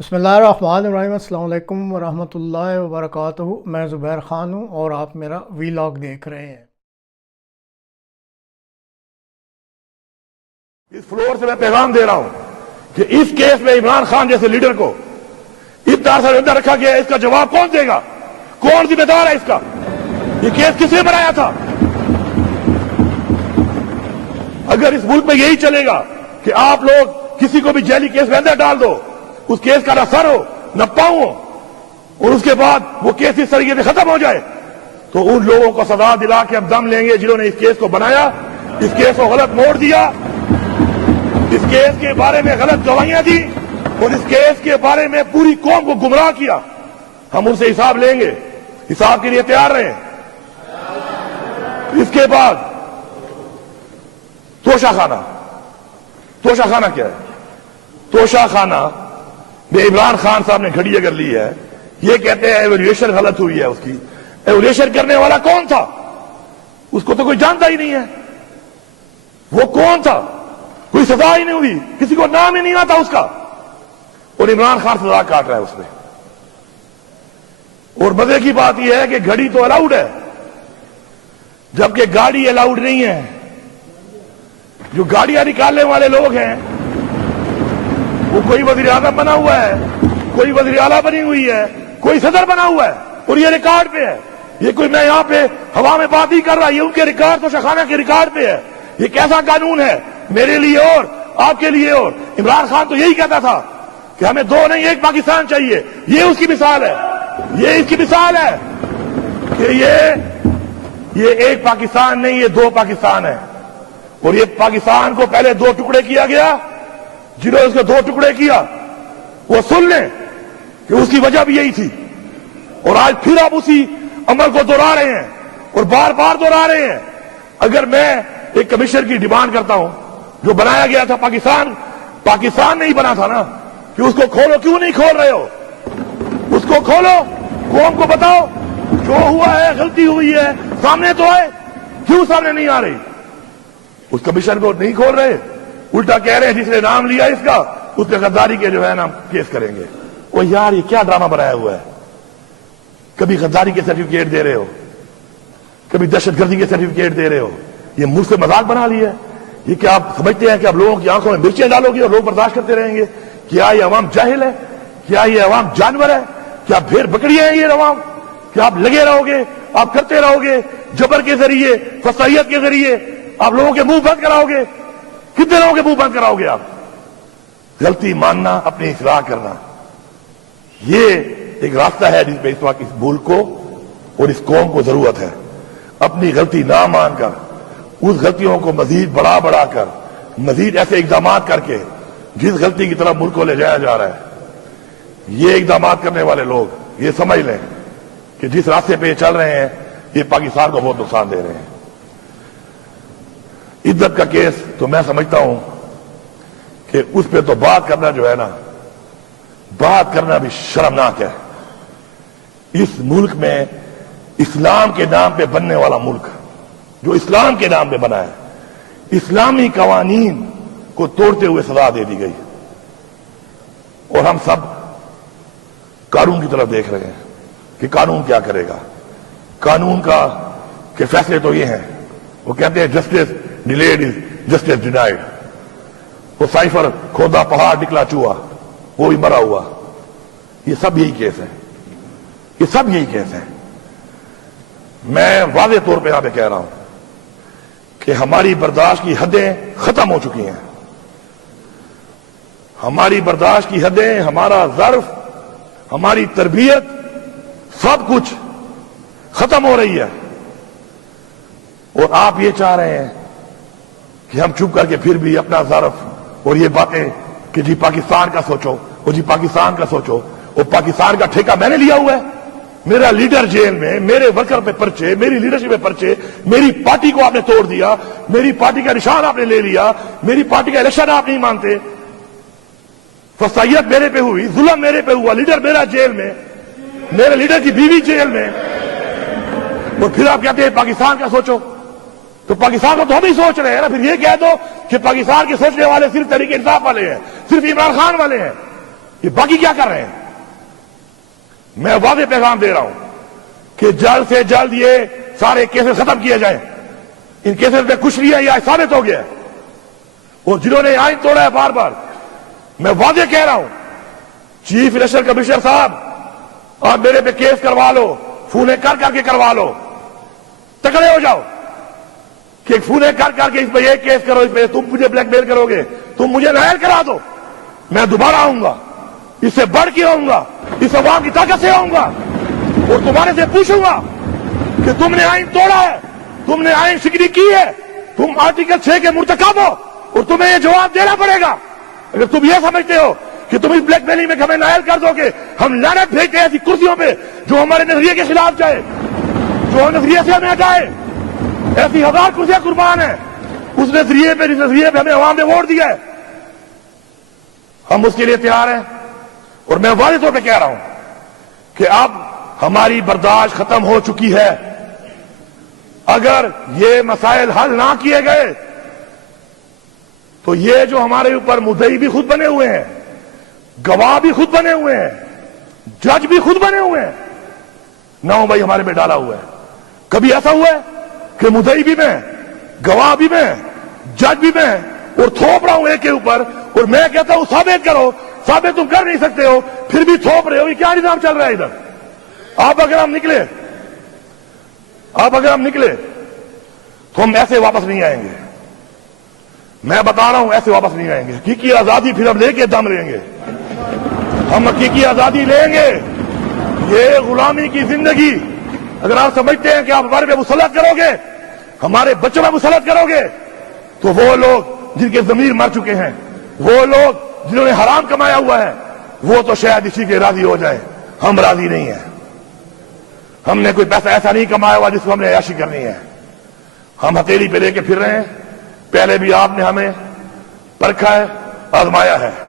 بسم اللہ الرحمن الرحیم۔ السلام علیکم ورحمۃ اللہ وبرکاتہ۔ میں زبیر خان ہوں اور آپ میرا ویلاگ دیکھ رہے ہیں۔ اس فلور سے میں پیغام دے رہا ہوں کہ اس کیس میں عمران خان جیسے لیڈر کو اتنا عرصہ اندر رکھا گیا ہے، اس کا جواب کون دے گا؟ کون ذمہ دار ہے اس کا؟ یہ کیس کس نے بنایا تھا؟ اگر اس ملک میں یہی چلے گا کہ آپ لوگ کسی کو بھی جیلی کیس میں اندر ڈال دو، اس کیس کا نہ سر ہو نہ پاؤں ہو، اور اس کے بعد وہ کیس اس طریقے سے ختم ہو جائے، تو ان لوگوں کو سزا دلا کے ہم دم لیں گے جنہوں نے اس کیس کو بنایا، اس کیس کو غلط موڑ دیا، اس کیس کے بارے میں غلط گواہیاں دی اور اس کیس کے بارے میں پوری قوم کو گمراہ کیا۔ ہم ان سے حساب لیں گے، حساب کے لیے تیار رہیں۔ اس کے بعد توشہ خانہ۔ توشہ خانہ کیا ہے؟ توشہ خانہ میں عمران خان صاحب نے گھڑی اگر لی ہے، یہ کہتے ہیں ایویلیویشن غلط ہوئی ہے اس کی۔ ایویلیویشن کرنے والا کون تھا؟ اس کو تو کوئی جانتا ہی نہیں ہے، وہ کون تھا؟ کوئی سزا ہی نہیں ہوئی، کسی کو نام ہی نہیں آتا اس کا، اور عمران خان سزا کاٹ رہا ہے اس میں۔ اور مزے کی بات یہ ہے کہ گھڑی تو الاؤڈ ہے، جبکہ گاڑی الاؤڈ نہیں ہے۔ جو گاڑیاں نکالنے والے لوگ ہیں وہ کوئی وزیر اعظم بنا ہوا ہے، کوئی وزیر اعلیٰ بنی ہوئی ہے، کوئی صدر بنا ہوا ہے، اور یہ ریکارڈ پہ ہے۔ یہ کوئی میں یہاں پہ ہوا میں بات نہیں کر رہا، یہ ان کے ریکارڈ، توشہ خانہ کے ریکارڈ پہ ہے۔ یہ کیسا قانون ہے میرے لیے اور آپ کے لیے؟ اور عمران خان تو یہی کہتا تھا کہ ہمیں دو نہیں ایک پاکستان چاہیے۔ یہ اس کی مثال ہے، یہ اس کی مثال ہے کہ یہ ایک پاکستان نہیں، یہ دو پاکستان ہے۔ اور یہ پاکستان کو پہلے دو ٹکڑے کیا گیا، جنہوں نے اس کو دو ٹکڑے کیا وہ سن لیں کہ اس کی وجہ بھی یہی تھی، اور آج پھر آپ اسی عمل کو دوہرا رہے ہیں اور بار بار دوہرا رہے ہیں۔ اگر میں ایک کمیشن کی ڈیمانڈ کرتا ہوں، جو بنایا گیا تھا پاکستان نہیں بنا تھا نا، کہ اس کو کھولو، کیوں نہیں کھول رہے ہو؟ اس کو کھولو، قوم کو بتاؤ جو ہوا ہے غلطی ہوئی ہے، سامنے تو آئے، کیوں سامنے نہیں آ رہی؟ اس کمیشن کو نہیں کھول رہے، الٹا کہہ رہے ہیں جس نے نام لیا اس کا اس پہ غداری کے جو ہے نا کیس کریں گے۔ وہ یار یہ کیا ڈرامہ بنایا ہوا ہے؟ کبھی غداری کے سرٹیفکیٹ دے رہے ہو، کبھی دہشت گردی کے سرٹیفکیٹ دے رہے ہو، یہ ملک سے مذاق بنا لیا ہے۔ یہ کیا آپ سمجھتے ہیں کہ آپ لوگوں کی آنکھوں میں مرچیں ڈالو گے اور لوگ برداشت کرتے رہیں گے؟ کیا یہ عوام جاہل ہے؟ کیا یہ عوام جانور ہے؟ کیا بھیڑ بکریاں ہیں یہ عوام؟ کیا آپ لگے رہو گے، آپ کرتے رہو گے جبر کے ذریعے، فسائیت کے ذریعے آپ لوگوں کے منہ بند کراؤ گے؟ کتنے لوگوں کے منہ بند کراؤ گے آپ؟ غلطی ماننا، اپنی اصلاح کرنا، یہ ایک راستہ ہے جس پہ اس وقت اس ملک کو اور اس قوم کو ضرورت ہے۔ اپنی غلطی نہ مان کر، اس غلطیوں کو مزید بڑھا کر، مزید ایسے اقدامات کر کے جس غلطی کی طرف ملک کو لے جایا جا رہا ہے، یہ اقدامات کرنے والے لوگ یہ سمجھ لیں کہ جس راستے پہ یہ چل رہے ہیں یہ پاکستان کو بہت نقصان دے رہے ہیں۔ عزت کا کیس تو میں سمجھتا ہوں کہ اس پہ تو بات کرنا جو ہے نا، بات کرنا بھی شرمناک ہے۔ اس ملک میں اسلام کے نام پہ بننے والا ملک، جو اسلام کے نام پہ بنا ہے، اسلامی قوانین کو توڑتے ہوئے سزا دے دی گئی، اور ہم سب قانون کی طرف دیکھ رہے ہیں کہ قانون کیا کرے گا۔ قانون کا کہ فیصلے تو یہ ہیں، وہ کہتے ہیں justice delayed is justice denied. وہ سائفر کھودا پہاڑ نکلا چوہا، وہ بھی مرا ہوا۔ یہ سب یہی کیس ہے، یہ سب یہی کیس ہے۔ میں واضح طور پہ یہاں پہ کہہ رہا ہوں کہ ہماری برداشت کی حدیں ختم ہو چکی ہیں۔ ہماری برداشت کی حدیں، ہمارا ظرف، ہماری تربیت، سب کچھ ختم ہو رہی ہے، اور آپ یہ چاہ رہے ہیں کہ ہم چپ کر کے پھر بھی اپنا ظرف اور یہ باتیں کہ جی پاکستان کا سوچو، اور جی پاکستان کا سوچو، اور پاکستان کا ٹھیکہ میں نے لیا ہوا ہے، میرا لیڈر جیل میں، میرے ورکر پہ پرچے، میری لیڈرشپ پہ پرچے، میری پارٹی کو آپ نے توڑ دیا، میری پارٹی کا نشان آپ نے لے لیا، میری پارٹی کا الیکشن آپ نہیں مانتے، فسائیت میرے پہ ہوئی، ظلم میرے پہ ہوا، لیڈر میرا جیل میں، میرے لیڈر کی بیوی جیل میں، اور پھر آپ کہتے ہیں پاکستان کا سوچو۔ تو پاکستان کو تو ہم ہی سوچ رہے ہیں نا، پھر یہ کہہ دو کہ پاکستان کے سوچنے والے صرف تحریک انصاف والے ہیں، صرف عمران خان والے ہیں۔ یہ باقی کیا کر رہے ہیں؟ میں واضح پیغام دے رہا ہوں کہ جلد سے جلد یہ سارے کیسز ختم کیے جائیں. ان کیسز میں کچھ نہیں ہے، یہ ثابت ہو گیا ہے. اور جنہوں نے آئین توڑا ہے بار بار، میں واضح کہہ رہا ہوں، چیف الیکشن کمشنر صاحب، آپ میرے پہ کیس کروا لو، فونے کر کر کے کروا لو، تکڑے ہو جاؤ کہ فونے کر کر کے اس پہ یہ کیس کرو، اس پہ تم مجھے بلیک میل کرو گے، تم مجھے نائل کرا دو، میں دوبارہ آؤں گا، اس سے بڑھ کے آؤں گا، اس عوام کی طاقت سے آؤں گا اور تمہارے سے پوچھوں گا کہ تم نے آئین توڑا ہے، تم نے آئین شکنی کی ہے، تم آرٹیکل 6 کے مرتکب ہو اور تمہیں یہ جواب دینا پڑے گا. اگر تم یہ سمجھتے ہو کہ تم اس بلیک میلنگ میں ہمیں نائل کر دو گے، ہم لعنت بھیجتے ہیں ایسی کرسیوں پہ جو ہمارے نظریے کے خلاف جائے، جو نظریے سے ہمیں ہٹائے. ایسی 1000 کرسیاں قربان ہیں اس نظریے پہ، جس نظریے پہ ہمیں عوام نے ووٹ دیا ہے. ہم اس کے لیے تیار ہیں اور میں واضح طور پہ کہہ رہا ہوں کہ اب ہماری برداشت ختم ہو چکی ہے. اگر یہ مسائل حل نہ کیے گئے تو یہ جو ہمارے اوپر مدعی بھی خود بنے ہوئے ہیں، گواہ بھی خود بنے ہوئے ہیں، جج بھی خود بنے ہوئے ہیں، 9 بھائی ہمارے پہ ڈالا ہوا ہے. کبھی ایسا ہوا ہے کہ مدعی بھی میں، گواہ بھی میں، جج بھی میں، اور تھوپ رہا ہوں ایک کے اوپر، اور میں کہتا ہوں ثابت کرو، ثابت تم کر نہیں سکتے ہو، پھر بھی تھوپ رہے ہو. یہ کیا نظام چل رہا ہے ادھر؟ آپ اگر ہم نکلے تو ہم ایسے واپس نہیں آئیں گے. میں بتا رہا ہوں ایسے واپس نہیں آئیں گے. حقیقی آزادی پھر ہم لے کے دم لیں گے. ہم حقیقی آزادی لیں گے. یہ غلامی کی زندگی اگر آپ سمجھتے ہیں کہ آپ ہمارے پہ مسلط کرو گے، ہمارے بچوں پہ مسلط کرو گے، تو وہ لوگ جن کے ضمیر مر چکے ہیں، وہ لوگ جنہوں نے حرام کمایا ہوا ہے، وہ تو شاید اسی کے راضی ہو جائیں. ہم راضی نہیں ہیں. ہم نے کوئی پیسہ ایسا نہیں کمایا ہوا جس کو ہم نے عیاشی کرنی ہے. ہم ہتھیلی پہ لے کے پھر رہے ہیں. پہلے بھی آپ نے ہمیں پرکھا ہے، آزمایا ہے.